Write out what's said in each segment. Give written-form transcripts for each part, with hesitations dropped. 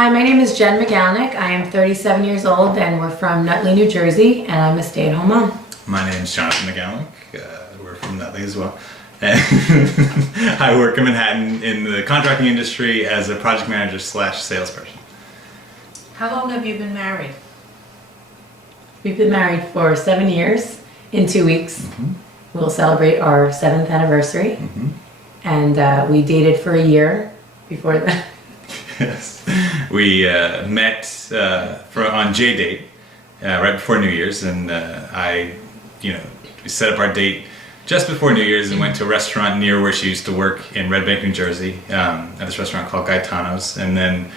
Hi, my name is Jen McGowannick. I am 37 years old and we're from Nutley, New Jersey, and I'm a stay-at-home mom. My name is Jonathan McGowannick. We're from Nutley as well. And I work in Manhattan in the contracting industry as a project manager / salesperson. How long have you been married? We've been married for 7 years in 2 weeks. We'll celebrate our 7th anniversary. And we dated for a year before that. Yes. We met on J-Date right before New Year's, and we set up our date just before New Year's and went to a restaurant near where she used to work in Red Bank, New Jersey, at this restaurant called Gaetano's. And then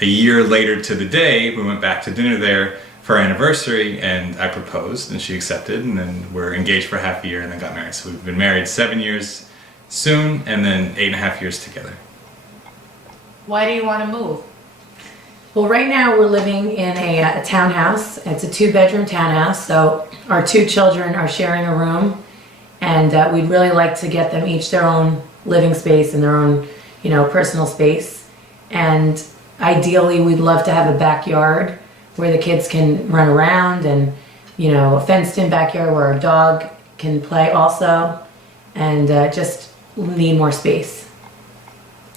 a year later to the day, we went back to dinner there for our anniversary, and I proposed, and she accepted, and then we're engaged for half a year and then got married. So we've been married 7 years soon, and then 8.5 years together. Why do you want to move? Well, right now we're living in a townhouse. It's a 2-bedroom townhouse, so our 2 children are sharing a room, and we'd really like to get them each their own living space and their own, personal space. And ideally, we'd love to have a backyard where the kids can run around, and a fenced-in backyard where our dog can play also, and just need more space.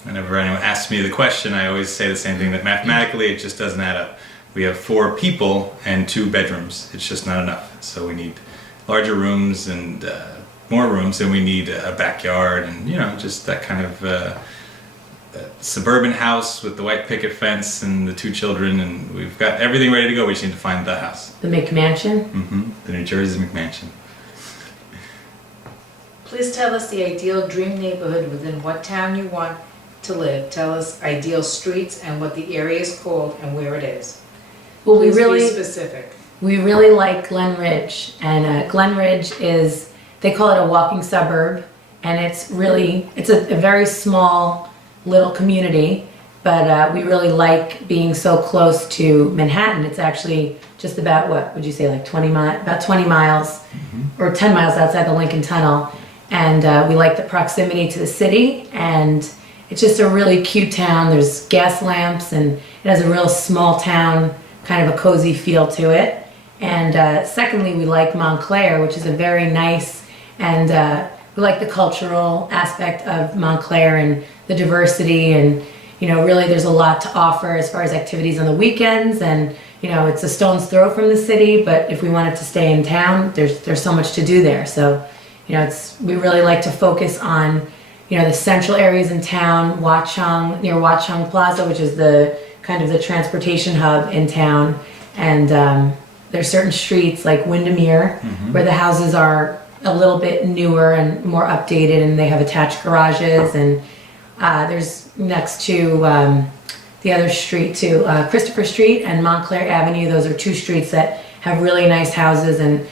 Whenever anyone asks me the question, I always say the same thing, that mathematically it just doesn't add up. We have 4 people and 2 bedrooms. It's just not enough. So we need larger rooms and more rooms, and we need a backyard and, just that kind of suburban house with the white picket fence and the 2 children, and we've got everything ready to go. We just need to find the house. The McMansion? The New Jersey McMansion. Please tell us the ideal dream neighborhood within what town you want to live. Tell us ideal streets and what the area is called and where it is. Well, Please be specific. We really like Glen Ridge, and Glen Ridge is, they call it a walking suburb, and it's a very small little community, but we really like being so close to Manhattan. It's actually just about, what would you say, like 20 miles or 10 miles outside the Lincoln Tunnel, and we like the proximity to the city, and it's just a really cute town. There's gas lamps, and it has a real small town, kind of a cozy feel to it. And secondly, we like Montclair, which is a very nice, and we like the cultural aspect of Montclair and the diversity, and really there's a lot to offer as far as activities on the weekends, and it's a stone's throw from the city, but if we wanted to stay in town, there's so much to do there. So we really like to focus on the central areas in town, near Watchung Plaza, which is the kind of the transportation hub in town. And there's certain streets like Windermere where the houses are a little bit newer and more updated, and they have attached garages. And there's next to the other street too, Christopher Street and Montclair Avenue. Those are 2 streets that have really nice houses and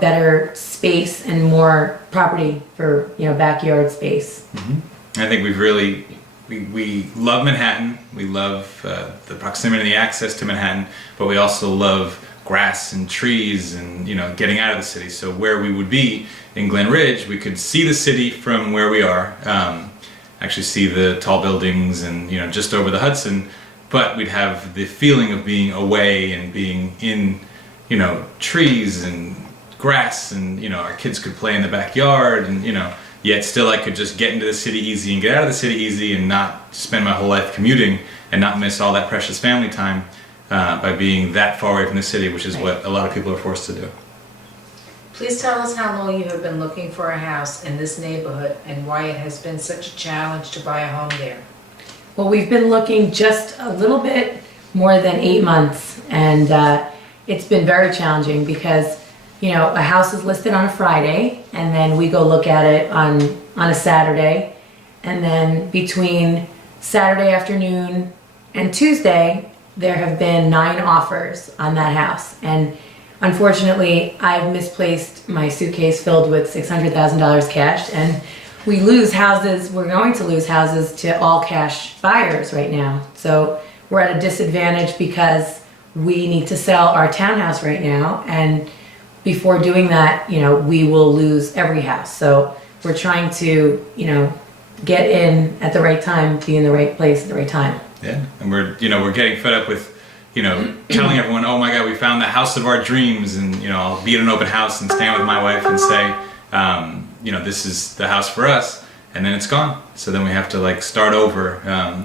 better space and more property for backyard space. I think we love Manhattan. We love the proximity and the access to Manhattan, but we also love grass and trees and getting out of the city. So where we would be in Glen Ridge, we could see the city from where we are, actually see the tall buildings and just over the Hudson, but we'd have the feeling of being away and being in trees and grass, and our kids could play in the backyard, and yet still I could just get into the city easy and get out of the city easy and not spend my whole life commuting and not miss all that precious family time by being that far away from the city, which is what a lot of people are forced to do. Please tell us how long you have been looking for a house in this neighborhood and why it has been such a challenge to buy a home there. Well, we've been looking just a little bit more than 8 months, and it's been very challenging because a house is listed on a Friday, and then we go look at it on a Saturday, and then between Saturday afternoon and Tuesday there have been 9 offers on that house. And unfortunately, I've misplaced my suitcase filled with $600,000 cash, and we lose houses. We're going to lose houses to all cash buyers right now. So we're at a disadvantage because we need to sell our townhouse right now, and before doing that, we will lose every house. So we're trying to, get in at the right time, be in the right place at the right time. Yeah, and we're getting fed up with, telling everyone, oh my God, we found the house of our dreams, and I'll be at an open house and stand with my wife and say, this is the house for us, and then it's gone. So then we have to like start over.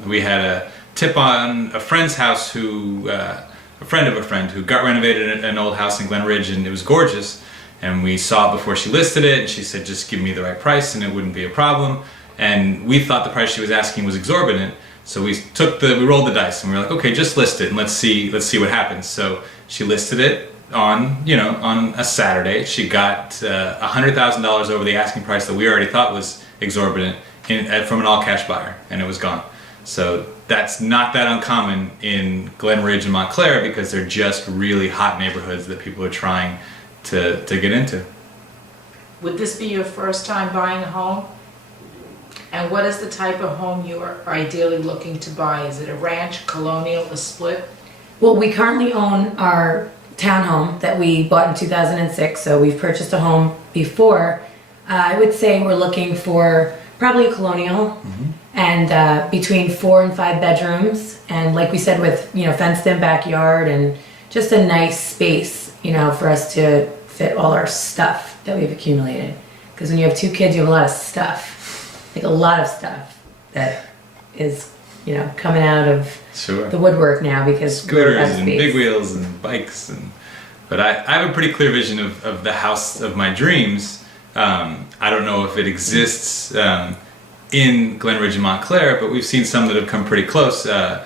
We had a tip on a friend's house a friend of a friend who got renovated an old house in Glen Ridge, and it was gorgeous. And we saw it before she listed it, and she said, just give me the right price and it wouldn't be a problem. And we thought the price she was asking was exorbitant. So we rolled the dice and we were like, okay, just list it and let's see what happens. So she listed it on a Saturday. She got $100,000 over the asking price that we already thought was exorbitant from an all cash buyer, and it was gone. So that's not that uncommon in Glen Ridge and Montclair, because they're just really hot neighborhoods that people are trying to get into. Would this be your first time buying a home? And what is the type of home you are ideally looking to buy? Is it a ranch, colonial, a split? Well, we currently own our townhome that we bought in 2006, so we've purchased a home before. I would say we're looking for probably a colonial, and between 4 and 5 bedrooms, and like we said, with fenced-in backyard and just a nice space, for us to fit all our stuff that we've accumulated. Because when you have 2 kids, you have a lot of stuff, like a lot of stuff that is coming out of the woodwork now, because scooters and big wheels and bikes, but I have a pretty clear vision of the house of my dreams. I don't know if it exists in Glen Ridge and Montclair, but we've seen some that have come pretty close. To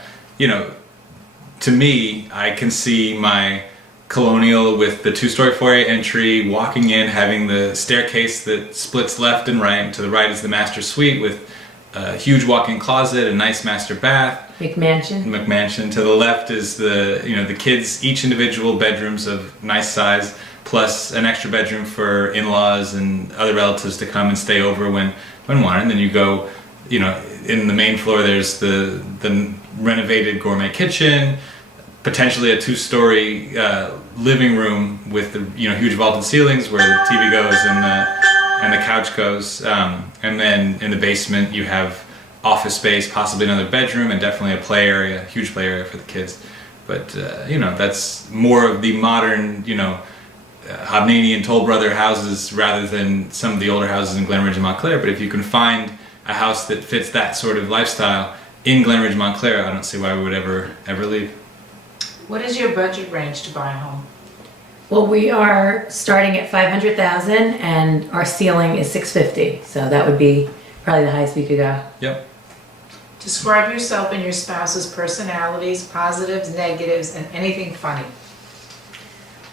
me, I can see my colonial with the 2-story foyer entry, walking in, having the staircase that splits left and right, and to the right is the master suite with a huge walk-in closet, a nice master bath. McMansion. To the left is the kids, each individual bedrooms of nice size, plus an extra bedroom for in-laws and other relatives to come and stay over when wanted. And then you go, in the main floor there's the renovated gourmet kitchen, potentially a 2-story living room with the huge vaulted ceilings where the TV goes and the couch goes, and then in the basement you have office space, possibly another bedroom, and definitely a play area, huge play area for the kids. But that's more of the modern Hovnanian and Toll Brother houses rather than some of the older houses in Glen Ridge and Montclair. But if you can find a house that fits that sort of lifestyle in Glen Ridge and Montclair, I don't see why we would ever leave. What is your budget range to buy a home? Well, we are starting at $500,000 and our ceiling is $650,000, so that would be probably the highest we could go. Yep. Describe yourself and your spouse's personalities, positives, negatives, and anything funny.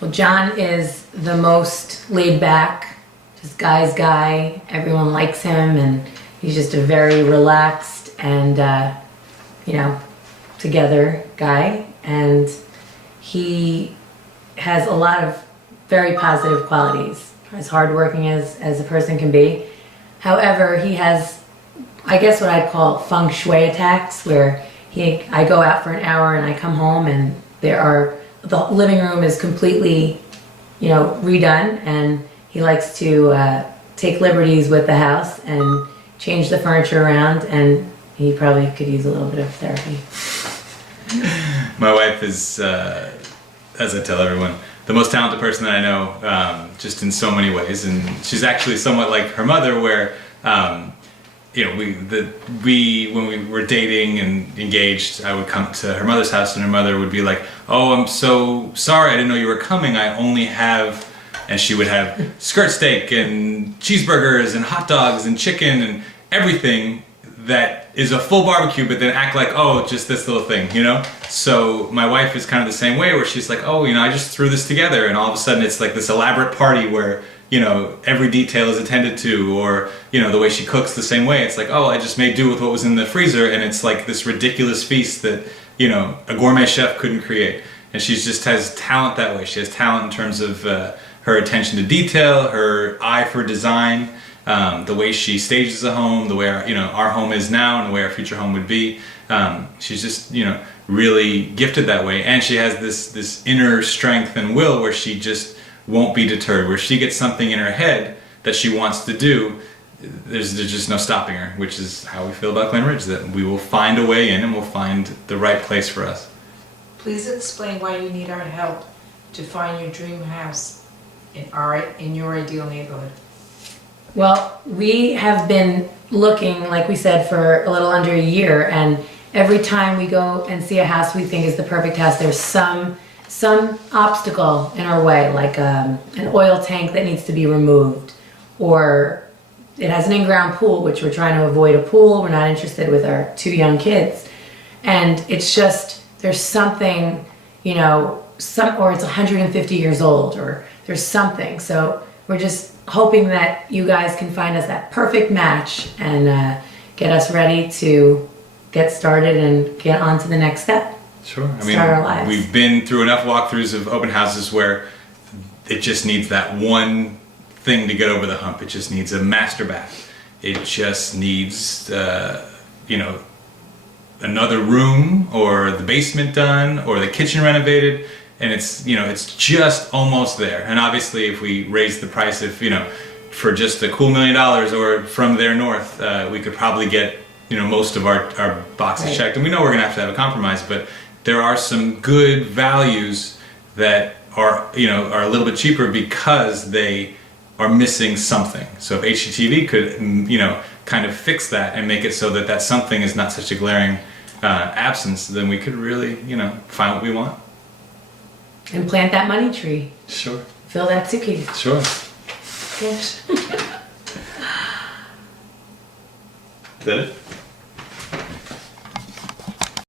Well, John is the most laid back, just guy's guy. Everyone likes him, and he's just a very relaxed and, together guy. And he has a lot of very positive qualities, as hardworking as a person can be. However, he has, I guess what I'd call feng shui attacks, where I go out for an hour and I come home and the living room is completely, redone, and he likes to take liberties with the house and change the furniture around, and he probably could use a little bit of therapy. My wife is, as I tell everyone, the most talented person that I know, just in so many ways, and she's actually somewhat like her mother, where when we were dating and engaged, I would come to her mother's house and her mother would be like, "Oh, I'm so sorry, I didn't know you were coming. I only have," and she would have skirt steak and cheeseburgers and hot dogs and chicken and everything that is a full barbecue, but then act like, oh, just this little thing, So my wife is kind of the same way, where she's like, oh, I just threw this together, and all of a sudden it's like this elaborate party where every detail is attended to, or the way she cooks the same way. It's like, oh, I just made do with what was in the freezer, and it's like this ridiculous feast that a gourmet chef couldn't create. And she just has talent that way. She has talent in terms of her attention to detail, her eye for design, the way she stages a home, the way our home is now, and the way our future home would be. She's just really gifted that way, and she has this inner strength and will where she just won't be deterred. Where she gets something in her head that she wants to do, there's just no stopping her, which is how we feel about Glen Ridge, that we will find a way in and we'll find the right place for us. Please explain why you need our help to find your dream house in your ideal neighborhood. Well, we have been looking, like we said, for a little under a year, and every time we go and see a house we think is the perfect house, there's some obstacle in our way, like an oil tank that needs to be removed, or it has an in-ground pool, which we're trying to avoid a pool. We're not interested with our 2 young kids. And it's just, there's something, you know, or it's 150 years old, or there's something. So we're just hoping that you guys can find us that perfect match and get us ready to get started and get on to the next step. Sure. I Start our lives. We've been through enough walkthroughs of open houses where it just needs that one thing to get over the hump. It just needs a master bath. It just needs, another room, or the basement done, or the kitchen renovated, and it's just almost there. And obviously, if we raise the price, for just a cool $1 million, or from there north, we could probably get most of our boxes Right. checked. And we know we're gonna have to have a compromise, but there are some good values that are a little bit cheaper because they are missing something. So if HGTV could, kind of fix that and make it so that that something is not such a glaring absence, then we could really, find what we want. And plant that money tree. Sure. Fill that suitcase. Sure. Yes. Is that it?